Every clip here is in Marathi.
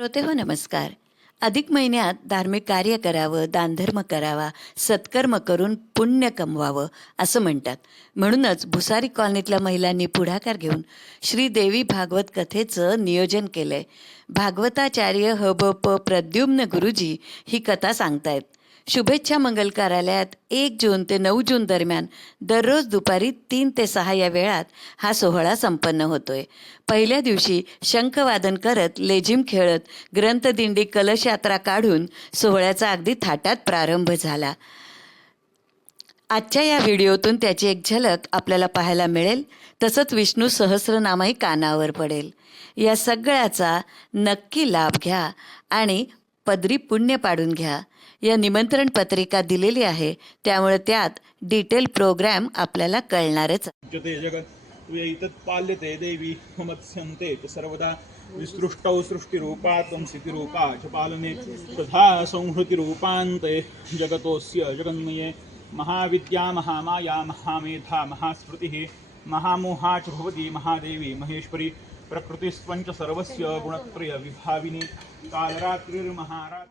श्रोते हो नमस्कार. अधिक महिन्यात धार्मिक कार्य करावं, दानधर्म करावा, सत्कर्म करून पुण्य कमवावं असं म्हणतात. म्हणूनच भुसारी कॉलनीतल्या महिलांनी पुढाकार घेऊन श्रीदेवी भागवत कथेचं नियोजन केलंय. भागवताचार्य ह.ब.प. प्रद्युम्न गुरुजी ही कथा सांगतायत. शुभेच्छा मंगल कार्यालयात 1 जून ते 9 जून दरम्यान दररोज दुपारी 3 ते 6 या वेळात हा सोहळा संपन्न होतोय. पहिल्या दिवशी शंखवादन करत, लेझिम खेळत, ग्रंथदिंडी, कलश यात्रा काढून सोहळ्याचा अगदी थाटात प्रारंभ झाला. आजच्या या व्हिडिओतून त्याची एक झलक आपल्याला पाहायला मिळेल. तसंच विष्णू सहस्रनामही कानावर पडेल. या सगळ्याचा नक्की लाभ घ्या आणि पदरी पुण्य पाडून घ्या. या निमंत्रण पत्रिका दिलेली आहे, त्यामुळे त्यात डिटेल प्रोग्राम आपल्याला कळणारच. पाल्यते देवी मत्स्यन्ते सर्वदा विसृष्टौ सृष्टिरूपा त्वं स्थितिरूपा च पालने तथा संहृतिरूपान्ते जगतोऽस्य जगन्मये महाविद्या महामाया महामेधा महास्मृतिः महामोहा च भवति महादेवी महेश्वरी प्रकृतिस्त्वं च सर्वस्य गुणत्रय विभाविनी कालरात्रिर्महारात्रिः.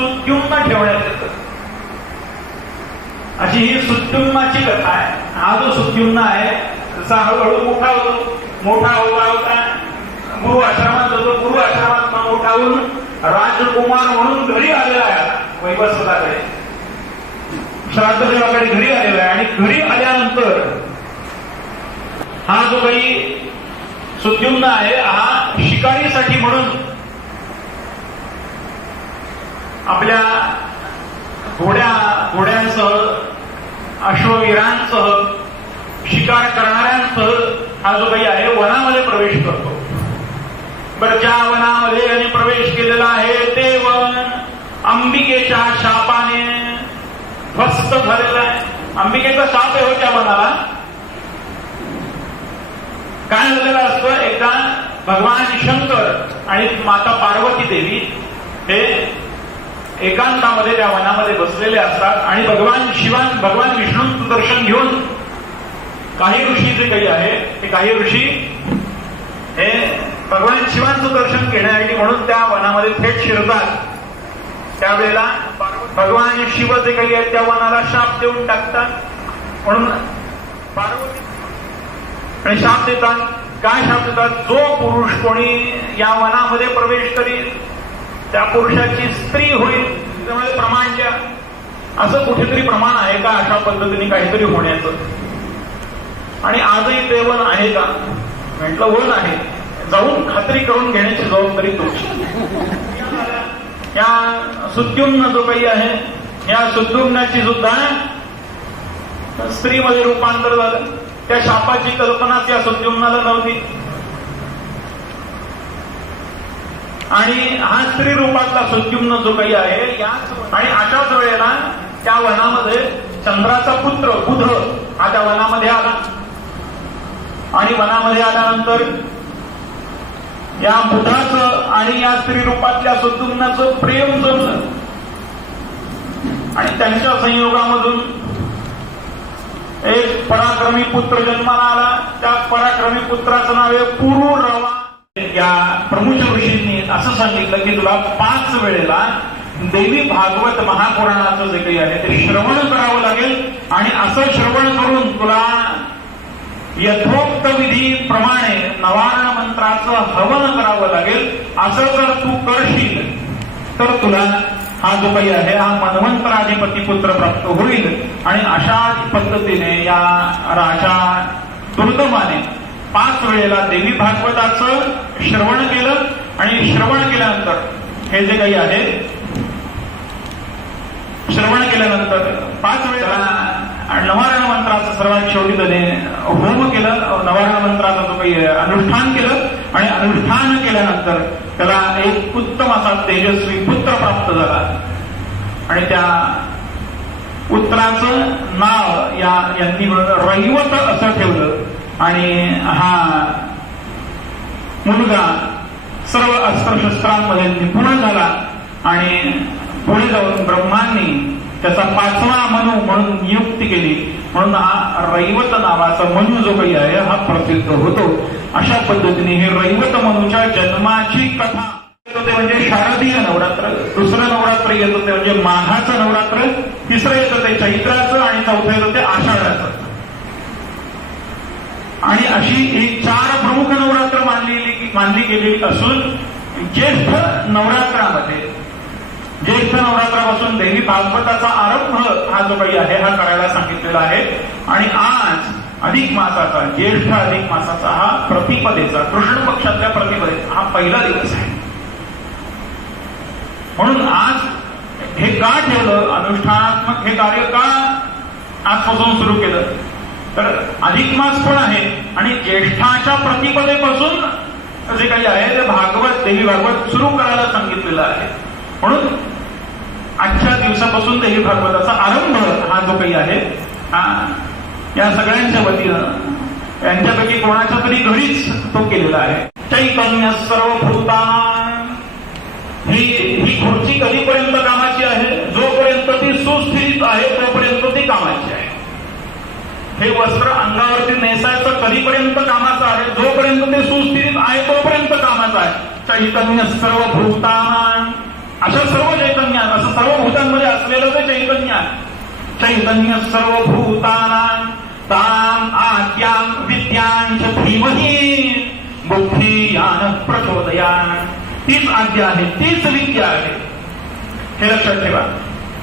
सुद्युम्न ठेवण्यात येतं. अशी ही सुद्युम्नाची कथा आहे. हा जो सुद्युम्न आहे तसा हळूहळू मोठा होतो. मोठा होता होता गुरु आश्रमात जातो. गुरु आश्रमात मोठा होऊन राजकुमार म्हणून घरी आलेला आहे. वैवस्वताकडे श्राद्धदेवाकडे घरी आलेला आहे. आणि घरी आल्यानंतर हा जो काही सुद्युम्न आहे हा शिकारीसाठी म्हणून आपल्या घोड्यांसह अश्ववीरांसह शिकार करणाऱ्यांसह हा जो काही आहे वनामध्ये प्रवेश करतो. बरं, ज्या वनामध्ये याने प्रवेश केलेला आहे ते वन अंबिकेच्या शापाने ध्वस्त झालेलं आहे. अंबिकेचा शाप आहे हो त्या वनाला. काय झालेलं असतं, एकदा भगवान शंकर आणि माता पार्वती देवी हे एकांतामध्ये त्या वनामध्ये बसलेले असतात. आणि भगवान विष्णूंचं दर्शन घेऊन काही ऋषी जे काही आहे ते काही ऋषी हे भगवान शिवांचं दर्शन घेण्यासाठी म्हणून त्या वनामध्ये थेट शिरतात. त्यावेळेला भगवान शिव जे काही आहेत त्या वनाला शाप देऊन टाकतात. म्हणून पार्वती आणि शाप देतात. काय शाप देतात, जो पुरुष कोणी या वनामध्ये प्रवेश करील त्या पुरुषाची स्त्री होईल. त्यामुळे प्रमाण द्या. असं कुठेतरी प्रमाण आहे का अशा पद्धतीने काहीतरी होण्याचं? आणि आजही ते वन आहे का? म्हटलं वन आहे. जाऊन खात्री करून घेण्याची जबाबदारी तुमची. या सुद्युम्न जो काही आहे या सुद्युम्नाची सुद्धा स्त्रीमध्ये रूपांतर झालं. त्या शापाची कल्पनाच या सुद्युम्नाला नव्हती. आणि हा स्त्री रूपातला सुद्युम्न जो काही आहे याच आणि अशाच वेळेला त्या वनामध्ये चंद्राचा पुत्र बुध हा त्या वनामध्ये आला आणि वनामध्ये आल्यानंतर या बुधाचं आणि या स्त्री रूपातल्या सुद्युम्नाचं प्रेम जमलं आणि त्यांच्या संयोगामधून एक पराक्रमी पुत्र जन्माला आला. त्या पराक्रमी पुत्राचं नाव आहे पुरुरवा. या प्रमुख ऋषींनी असं सांगितलं की तुला 5 वेळेला देवी भागवत महापुराणाचं जे काही आहे ते श्रवण करावं लागेल आणि असं श्रवण करून तुला यथोक्त विधीप्रमाणे नवारण मंत्राचं हवन करावं लागेल. असं जर तू करशील तर तुला हा जो काही आहे हा मन्वंतराधिपती पुत्र प्राप्त होईल. आणि अशा पद्धतीने या राजा दुर्दमाने 5 वेळेला देवी भागवताचं श्रवण केलं आणि श्रवण केल्यानंतर हे जे काही आहे श्रवण केल्यानंतर 5 वेळेला नवारण मंत्राचं सर्वात शेवटी त्याने होम केलं. नवारण मंत्राचं जो काही अनुष्ठान केलं आणि अनुष्ठान केल्यानंतर त्याला एक उत्तम असा तेजस्वी पुत्र प्राप्त झाला आणि त्या पुत्राचं नाव यांनी रैवत असं ठेवलं आणि हा मुलगा सर्व अस्त्रशस्त्रांमध्ये निपुण झाला आणि पुढे जाऊन ब्रह्मांनी त्याचा 5वा मनू म्हणून नियुक्ती केली. म्हणून हा रैवत नावाचा मनू जो काही आहे हा प्रसिद्ध होतो. अशा पद्धतीने हे रैवत मनूच्या जन्माची कथा येत होते म्हणजे शारदीय नवरात्र. दुसरं नवरात्र येत होते म्हणजे माघाचं नवरात्र. तिसरं येत होते चैत्राचं आणि चौथं येत होते आषाढाचं. आणि अशी ही 4 प्रमुख नवरात्र मानली गेलेली असून ज्येष्ठ नवरात्रामध्ये ज्येष्ठ नवरात्रापासून देवी भागवताचा आरंभ हा जो काही आहे हा करायला सांगितलेला आहे. आणि आज अधिक मासाचा ज्येष्ठ अधिक मासाचा हा प्रतिपदेचा कृष्ण पक्षातल्या प्रतिपदेचा हा पहिला दिवस आहे. म्हणून आज हे का ठेवलं अनुष्ठानात्मक हे कार्य का आजपासून सुरू केलं तर अधिक मास पण आहे आणि ज्येष्ठाच्या प्रतिपदेपासून जे काही आहे ते भागवत देवी भागवत सुरू करायला सांगितलेलं आहे. म्हणून आजच्या दिवसापासून देवी भागवताचा आरंभ हा जो काही आहे हा या सगळ्यांच्या वतीनं यांच्यापैकी कोणाच्या तरी घरीच तो केलेला आहे. चैतन्य सर्वभूता ही खुर्ची कधीपर्यंत कामाची आहे जोपर्यंत ती सुस्थितीत आहे तोपर्यंत ती कामाची आहे. हे वस्त्र अंगावरती नेसायचं कधीपर्यंत कामाचं आहे जोपर्यंत ते सुस्थितीत आहे तोपर्यंत कामाचं आहे. चैतन्य सर्वभूतान अशा सर्व चैतन्य असं सर्व भूतांमध्ये असलेलं ते चैतन्य चैतन्य सर्वभूतानां ताम आद्यां विद्यांच धीमहि बुद्धियान प्रचोदयान. तीच आद्या आहे तीच विद्या आहे हे लक्षात ठेवा.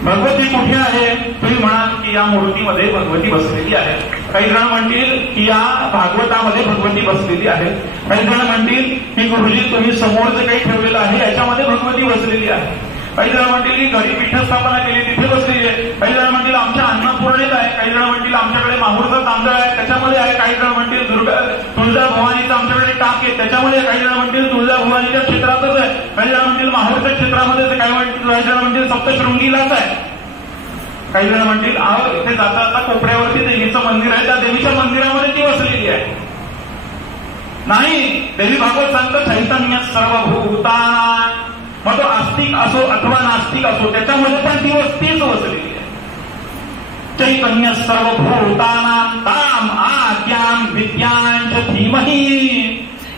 भगवती कुठे आहे तुम्ही म्हणाल की या मूर्तीमध्ये भगवती बसलेली आहे. काही जण म्हणतील की या भागवतामध्ये भगवती बसलेली आहे. काही जण म्हणतील की गुरुजी तुम्ही समोर जे काही ठेवलेलं आहे याच्यामध्ये भगवती बसलेली आहे. काही जण म्हणतील की घरी पीठस्थापना केली तिथे बसलेली आहे. काही जण म्हणतील आमच्या अन्नपूर्णेत आहे. काही जण म्हणतील आमच्याकडे माहूरचा तांदळ आहे त्याच्यामध्ये आहे. काही जण म्हणतील तुळजा भवानीचा आमच्याकडे टाक आहे त्याच्यामध्ये. काही जण म्हणतील तुळजा भवानीच्या क्षेत्रातच आहे. काही जण म्हणतील माहूरच्या क्षेत्रामध्ये. काही जण म्हणतील सप्तशृंगीलाच आहे. काही जण म्हणतील इथे जाता जाता कोपऱ्यावरती देवीचं मंदिर आहे त्या देवीच्या मंदिरामध्ये ती बसलेली आहे. नाही देवी भागवत सांगतं चैतन्य सर्वभूतान. मग तो आस्तिक असो अथवा नास्तिक असो त्याच्यामध्ये पण तीच बसलेली आहे. चैतन्य सर्वभूतानां ताम आद्यां विद्यांच धीमहि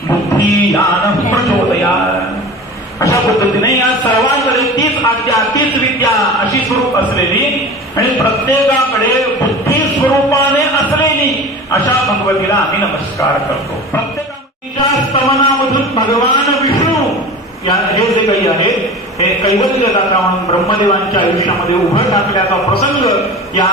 बुद्धियान प्रचोदयान. अशा पद्धतीने या सर्वांकडे तीच आद्या तीच विद्या अशी स्वरूप असलेली आणि प्रत्येकाकडे बुद्धी स्वरूपाने असलेली अशा भगवतीला आम्ही नमस्कार करतो. प्रत्येकाच्या स्तवनामधून भगवान विष्णू हे जे काही आहे हे कैवल्य दाता म्हणून ब्रह्मदेवांच्या आयुष्यामध्ये उभं टाकल्याचा प्रसंग या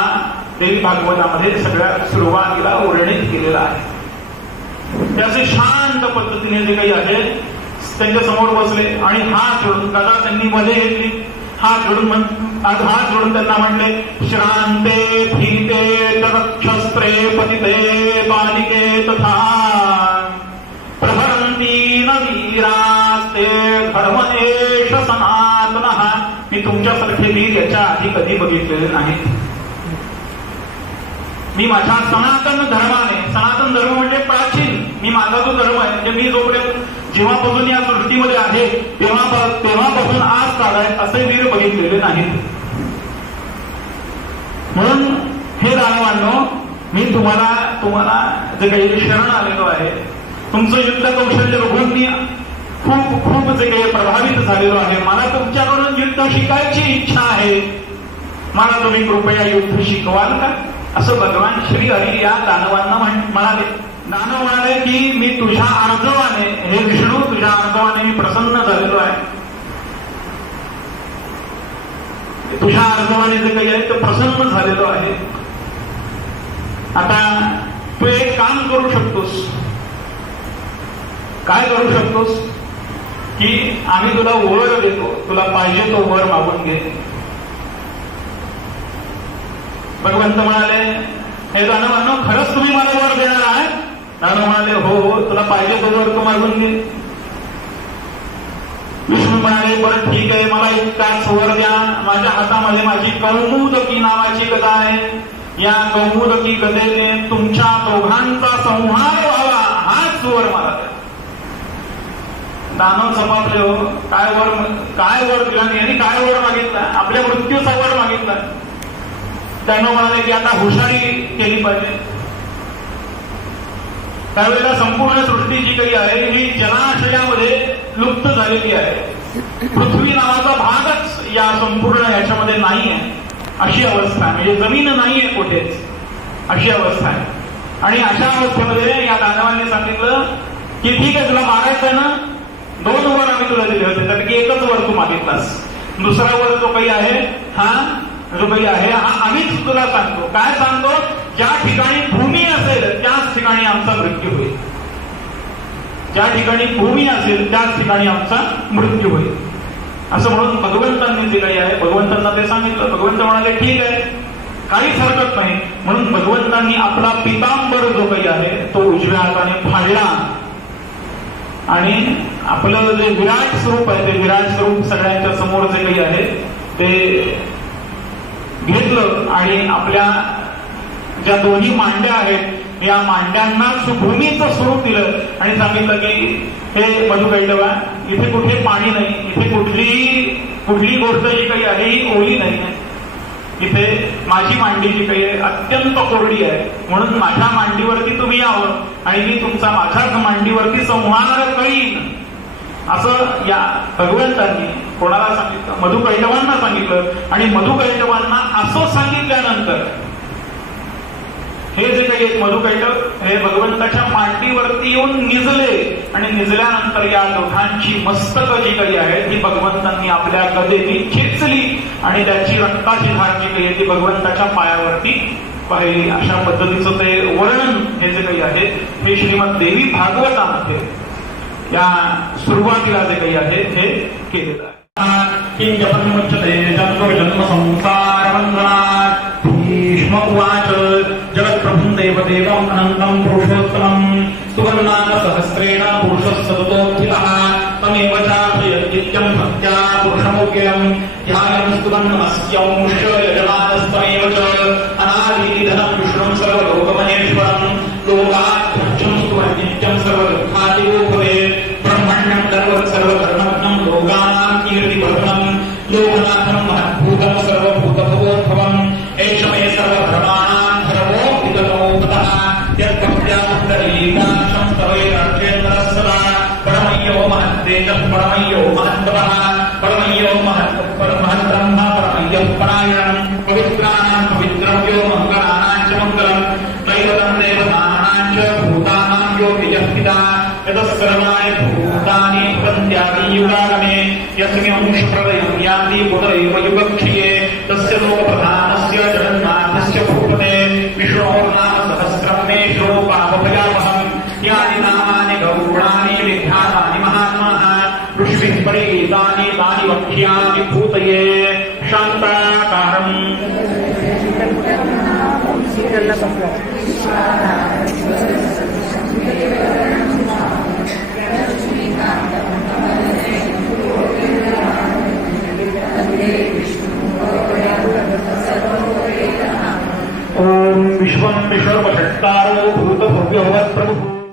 देवी भागवतामध्ये सगळ्या सुरुवातीला वर्णित केलेला आहे. त्याचे शांत पद्धतीने जे काही आहे त्यांच्या समोर बसले आणि हात जोडून दादा त्यांनी मध्ये घेतली. हात जोडून त्यांना म्हणले श्रांते भीते शस्त्रे पतिते बालिके तथा प्रहरंती न वीरास्ते धर्मदेश सनातनः. मी तुमच्यासारखे वीर याच्या आधी कधी बघितलेले नाहीत. मी माझ्या सनातन धर्माने, सनातन धर्म म्हणजे प्राचीन, मी माझा जो धर्म आहे म्हणजे मी जोपर्यंत जेव्हापासून या सृष्टीमध्ये आहे तेव्हापासून आज चालाय असे वीर बघितलेले नाहीत. म्हणून हे दानवांनो, मी तुम्हाला जे काही शरण आलेलो आहे, तुमचं युद्ध कौशल्य बघून मी खूप जे काही प्रभावित झालेलो आहे. मला तुमच्याकडून युद्ध शिकायची इच्छा आहे. मला तुम्ही कृपया युद्ध शिकवाल का? असं भगवान श्री हरी या दानवांना म्हणाले. दानव म्हणाले की मी तुझ्या आर्जवाने, हे विष्णू, तुझ्या आर्जवाने मी प्रसन्न झालेलो आहे. तुझ्या आर्जवाने जे काही आहे ते प्रसन्न झालेलो आहे. आता तू एक काम करू शकतोस. काय करू शकतोस? की आम्ही तुला वर देतो, तुला पाहिजे तो वर मागून घे. भगवंत म्हणाले, हे दानवांनो, खरंच तुम्ही मला वर देणार आहात? दानव म्हणाले, हो, तुला पाहिजे तो वर तू मागून घे. विष्णू म्हणाले, बरं ठीक आहे, मला इतकाच वर द्या. माझ्या हातामध्ये माझी कौमुदकी नावाची गदा आहे. या कौमुदकी गदेने तुमच्या दोघांचा संहार व्हावा, हाच वर मला द्या. दानव सपापले, हो, काय वर दिला नाही, आणि काय वर मागितला? आपल्या मृत्यूचा वर मागितला. त्यानं म्हणाले की आता हुशारी केली पाहिजे. त्यावेळेला संपूर्ण सृष्टी जी काही आहे ही जलाशयामध्ये लुप्त झालेली आहे. पृथ्वी नावाचा भागच या संपूर्ण याच्यामध्ये नाही आहे, अशी अवस्था आहे. म्हणजे जमीन नाही आहे कुठेच, अशी अवस्था आहे. आणि अशा अवस्थेमध्ये या दानवांनी सांगितलं की ठीक आहे, तुला मारायचं ना, 2 वर आम्ही तुला दिले होते, त्यापैकी एकच वर तू मागितलास. दुसरा वर जो काही आहे हा आम्हीच तुला सांगतो. काय सांगतो? ज्या ठिकाणी भूमी असेल त्याच ठिकाणी आमचा मृत्यू होईल. ज्या ठिकाणी भूमी असेल त्याच ठिकाणी आमचा मृत्यू होईल, असं म्हणून भगवंतांनी जे काही आहे भगवंतांना ते सांगितलं. भगवंत म्हणाले ठीक आहे, काहीच हरकत नाही. म्हणून भगवंतांनी आपला पितांबर जो काही आहे तो उजव्या हाताने फाडला आणि आपलं जे विराट स्वरूप आहे ते विराट स्वरूप सगळ्यांच्या समोर जे काही आहे ते घेतलं आणि आपल्या ज्या दोन्ही मांड्या आहेत या मांड्यांना भूमीचं स्वरूप दिलं आणि सांगितलं की हे मधुकैटवा, इथे कुठे पाणी नाही, इथे कुठली गोष्ट जी काही आहे ही ओली नाही आहे. इथे माझी मांडी जी काही आहे अत्यंत कोरडी आहे. म्हणून माझ्या मांडीवरती तुम्ही यावं आणि मी तुमचा माझ्याच मांडीवरती संहार करीन, असं या भगवंतांनी कोणाला सांगितलं? मधुकैटवांना सांगितलं. आणि मधुकैटवांना असं सांगितल्यानंतर हे जे काही मधुकैटव हे भगवंताच्या मांडीवरती येऊन निजले आणि निजल्यानंतर या दोघांची मस्तक जी काही आहे ती भगवंतांनी आपल्या गदेने खेचली आणि त्याची रक्ताची धार जी काही आहे ती भगवंताच्या पायावरती पाहिली. अशा पद्धतीचं ते वर्णन हे जे काही आहे हे श्रीमद देवी भागवतामध्ये या सुरुवातीला जे काही आहे हे केलेलं आहे. जन्म संसार वंदनात् भीष्म उवाच जगत्प्रभुं देवदेवम् अनन्तं पुरुषोत्तमं सुवर्णान सहस्रेण पुरुषः सततोत्थितः तमेव चाभयद्नित्यं भक्त्या पुरुषमौक्यं ध्यानं स्तुतं नमस्यंश्च यजमानस्तमेव च अनादिनिधनं विष्णुं सर्वलोकमहेश्वरं लोकाध्यक्षं स्तुवन्नित्यं सर्वदुःखादिरूपदे ब्रह्मण्यं सर्वधर्मज्ञं लोकानां कीर्तिवर्धनं लोकनाथं महद्भूतं सर्वभूतभवोद्भवम् एष मे सर्वधर्माणां धर्मो विगतोपतः यद्भक्त्या पुण्डरीकाक्षं स्तवैराज्येन्द्रः सदा परमय्यो महत्तेजः परमय्यो महत्त्वः परमय्यो महद्ब्रह्म परमय्यः परायणं पवित्राणां पवित्रव्यो मङ्गलानां च मङ्गलं दैवतं देवतानां च भूतानां यो यः यतस्सर्वाणि भूतानि प्रत्यादियुगागमे यस्मिंश प्रलयं यान्ति पुनरेव युगक्षये तस्य लोकप्रधानस्य जगन्नाथस्य भूपते विष्णोर्नाम सहस्रं मे शृणु पापभयावहम् यानि नामानि गौणानि विख्यातानि महात्माः ऋषिभिः परिगीतानि तानि वक्ष्यामि भूतये शान्ताकारम्. ओम विश्वं विश्वपषट्कारो भूतभव्योऽवत् प्रभुः